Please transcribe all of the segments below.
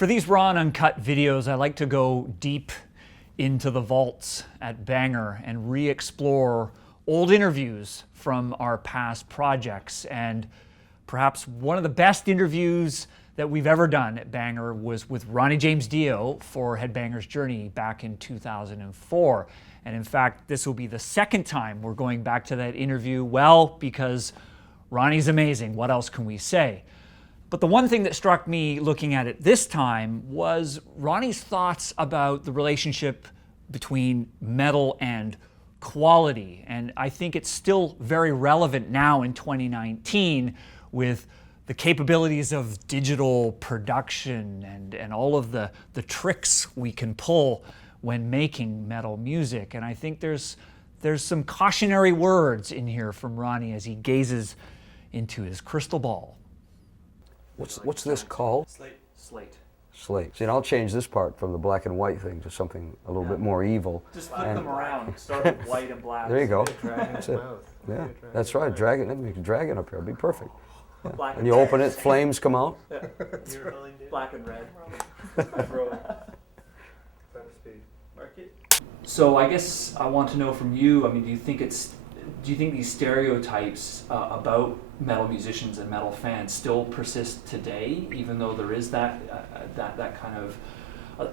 For these raw and uncut videos, I like to go deep into the vaults at Banger and re-explore old interviews from our past projects. And perhaps one of the best interviews that we've ever done at Banger was with Ronnie James Dio for Headbangers Journey back in 2004. And in fact, this will be the second time we're going back to that interview. Well, because Ronnie's amazing. What else can we say? But the one thing that struck me looking at it this time was Ronnie's thoughts about the relationship between metal and quality. And I think it's still very relevant now in 2019 with the capabilities of digital production and all of the tricks we can pull when making metal music. And I think there's some cautionary words in here from Ronnie as he gazes into his crystal ball. What's this called? Slate. Slate. See, and I'll change this part from the black and white thing to something a little bit more evil. Just flip them around. Start with white and black. There you go. Dragon's mouth. Yeah, that's right. Dragon. Let me make a dragon up here. It'll be perfect. Yeah. Black And you open it, flames come out. Black and red. Market. So I guess I want to know from you. I mean, do you think these stereotypes about metal musicians and metal fans still persist today, even though there is that kind of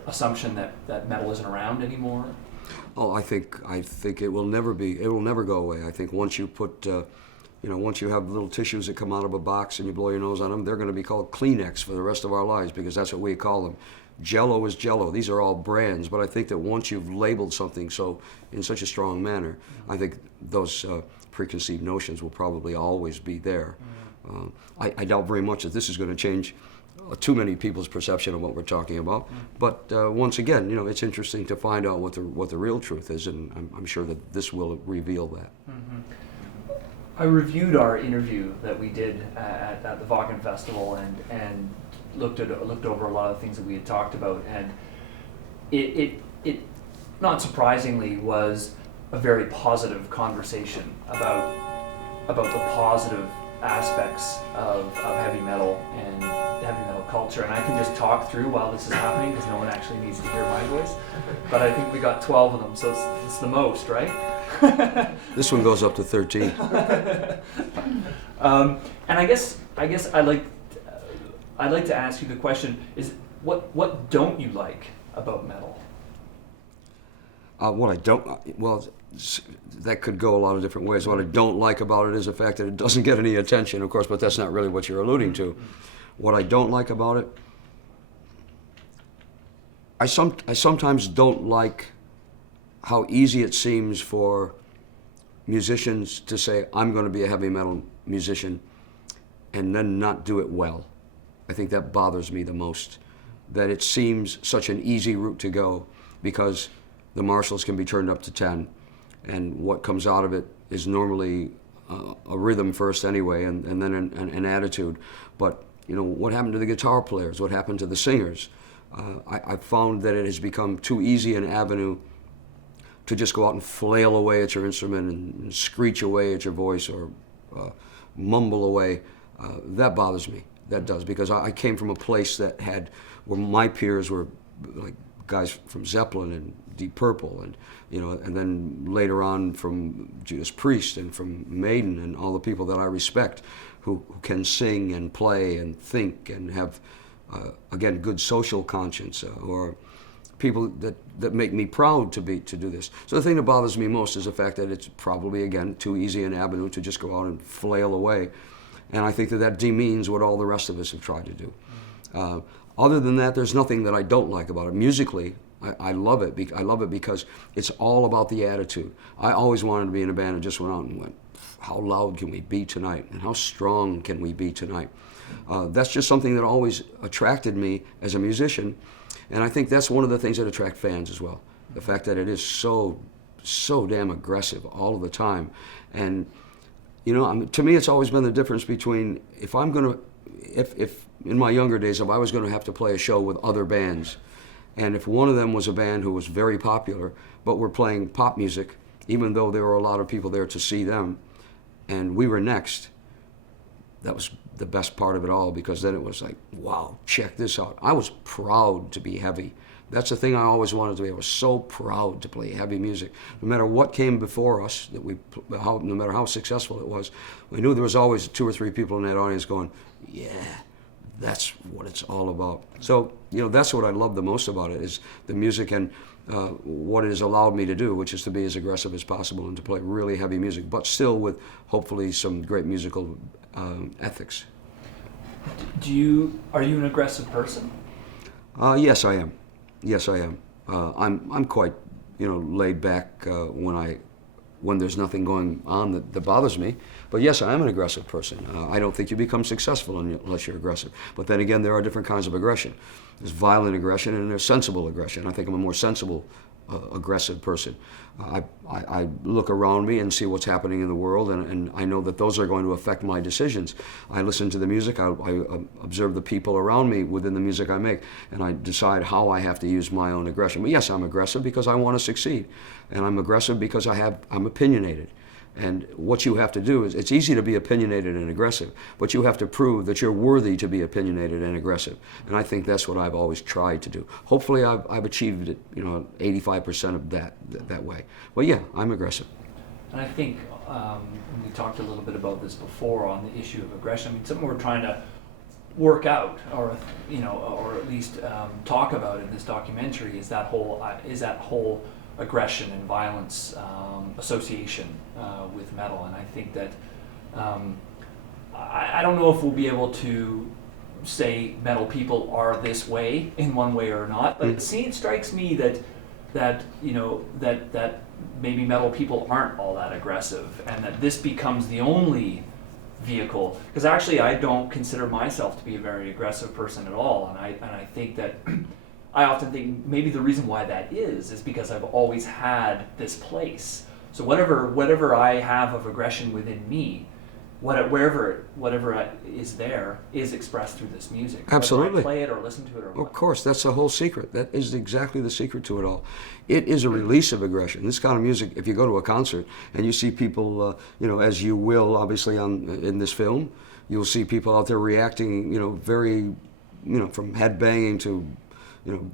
assumption that metal isn't around anymore? Oh, I think it will never go away. I think once you put, once you have little tissues that come out of a box and you blow your nose on them, they're going to be called Kleenex for the rest of our lives because that's what we call them. Jello is Jello. These are all brands, but I think that once you've labeled something in such a strong manner, I think those preconceived notions will probably always be there. I doubt very much that this is going to change too many people's perception of what we're talking about. But once again, it's interesting to find out what the real truth is, and I'm sure that this will reveal that. Mm-hmm. I reviewed our interview that we did at the Vaughan Festival and looked over a lot of things that we had talked about, and it not surprisingly was a very positive conversation about the positive aspects of heavy metal and heavy metal culture. And I can just talk through while this is happening because no one actually needs to hear my voice. But I think we got 12 of them, so it's the most, right? This one goes up to 13. And I guess I'd like to ask you the question: is what don't you like about metal? What I don't, that could go a lot of different ways. What I don't like about it is the fact that it doesn't get any attention, of course, but that's not really what you're alluding to. What I don't like about it, I sometimes don't like how easy it seems for musicians to say, I'm going to be a heavy metal musician, and then not do it well. I think that bothers me the most, that it seems such an easy route to go because the Marshalls can be turned up to 10, and what comes out of it is normally a rhythm first anyway, and then an attitude. But what happened to the guitar players? What happened to the singers? I found that it has become too easy an avenue to just go out and flail away at your instrument and screech away at your voice or mumble away. That bothers me. That does, because I came from a place where my peers were like guys from Zeppelin and Deep Purple, and and then later on from Judas Priest and from Maiden and all the people that I respect, who can sing and play and think and have, again, good social conscience, or people that make me proud to do this. So the thing that bothers me most is the fact that it's probably, again, too easy an avenue to just go out and flail away. And I think that demeans what all the rest of us have tried to do. Other than that, there's nothing that I don't like about it. Musically, I love it. I love it because it's all about the attitude. I always wanted to be in a band that just went out and went, how loud can we be tonight? And how strong can we be tonight? That's just something that always attracted me as a musician. And I think that's one of the things that attract fans as well. The fact that it is so damn aggressive all of the time. And to me, it's always been the difference between if in my younger days, if I was going to have to play a show with other bands, and if one of them was a band who was very popular, but were playing pop music, even though there were a lot of people there to see them, and we were next, that was the best part of it all, because then it was like, wow, check this out. I was proud to be heavy. That's the thing I always wanted to be. I was so proud to play heavy music. No matter what came before us, no matter how successful it was, we knew there was always 2 or 3 people in that audience going, yeah, that's what it's all about. So, that's what I love the most about it, is the music and what it has allowed me to do, which is to be as aggressive as possible and to play really heavy music, but still with hopefully some great musical ethics. Are you an aggressive person? Yes, I am. Yes, I am. I'm quite, laid back when there's nothing going on that bothers me. But yes, I am an aggressive person. I don't think you become successful unless you're aggressive. But then again, there are different kinds of aggression. There's violent aggression and there's sensible aggression. I think I'm a more sensible, aggressive person. I look around me and see what's happening in the world, and I know that those are going to affect my decisions. I listen to the music, I observe the people around me within the music I make, and I decide how I have to use my own aggression. But yes, I'm aggressive because I want to succeed, and I'm aggressive because I'm opinionated. And what you have to do is, it's easy to be opinionated and aggressive, but you have to prove that you're worthy to be opinionated and aggressive. And I think that's what I've always tried to do. Hopefully I've achieved it, 85% of that way. Well, yeah, I'm aggressive. And I think we talked a little bit about this before on the issue of aggression. I mean, something we're trying to work out, or at least talk about in this documentary is that whole aggression and violence association with metal. And I think that I don't know if we'll be able to say metal people are this way in one way or not, but it strikes me that maybe metal people aren't all that aggressive, and that this becomes the only vehicle. Because actually, I don't consider myself to be a very aggressive person at all, and I think that I often think maybe the reason why that is because I've always had this place. So whatever I have of aggression within me, whatever is there is expressed through this music. Absolutely. Whether I play it or listen to it or what. Of course, that's the whole secret. That is exactly the secret to it all. It is a release of aggression. This kind of music, if you go to a concert and you see people, as you will obviously in this film, you'll see people out there reacting, very, from head banging to,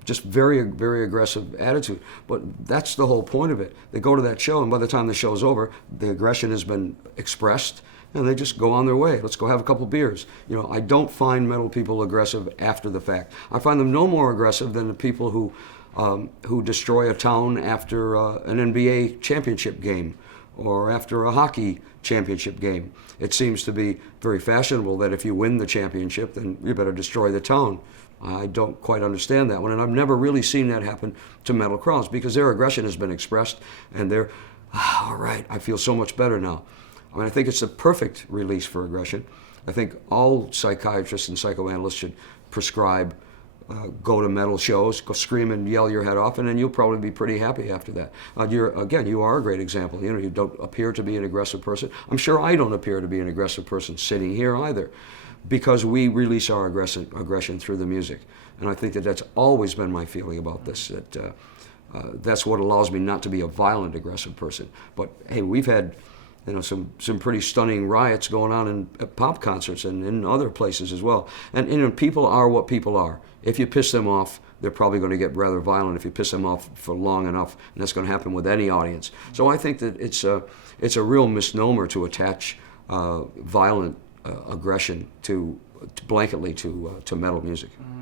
just very, very aggressive attitude. But that's the whole point of it. They go to that show, and by the time the show's over, the aggression has been expressed, and they just go on their way. Let's go have a couple beers. I don't find metal people aggressive after the fact. I find them no more aggressive than the people who destroy a town after an NBA championship game or after a hockey championship game. It seems to be very fashionable that if you win the championship, then you better destroy the town. I don't quite understand that one, and I've never really seen that happen to metal crowds, because their aggression has been expressed, and they're, all right, I feel so much better now. I mean, I think it's the perfect release for aggression. I think all psychiatrists and psychoanalysts should prescribe, go to metal shows, go scream and yell your head off, and then you'll probably be pretty happy after that. You are a great example. You don't appear to be an aggressive person. I'm sure I don't appear to be an aggressive person sitting here either, because we release our aggression through the music. And I think that that's always been my feeling about this, that that's what allows me not to be a violent, aggressive person. But hey, we've had some pretty stunning riots going on in pop concerts and in other places as well. And people are what people are. If you piss them off, they're probably going to get rather violent if you piss them off for long enough, and that's going to happen with any audience. So I think that it's a real misnomer to attach violent aggression to blanketly to metal music. Mm-hmm.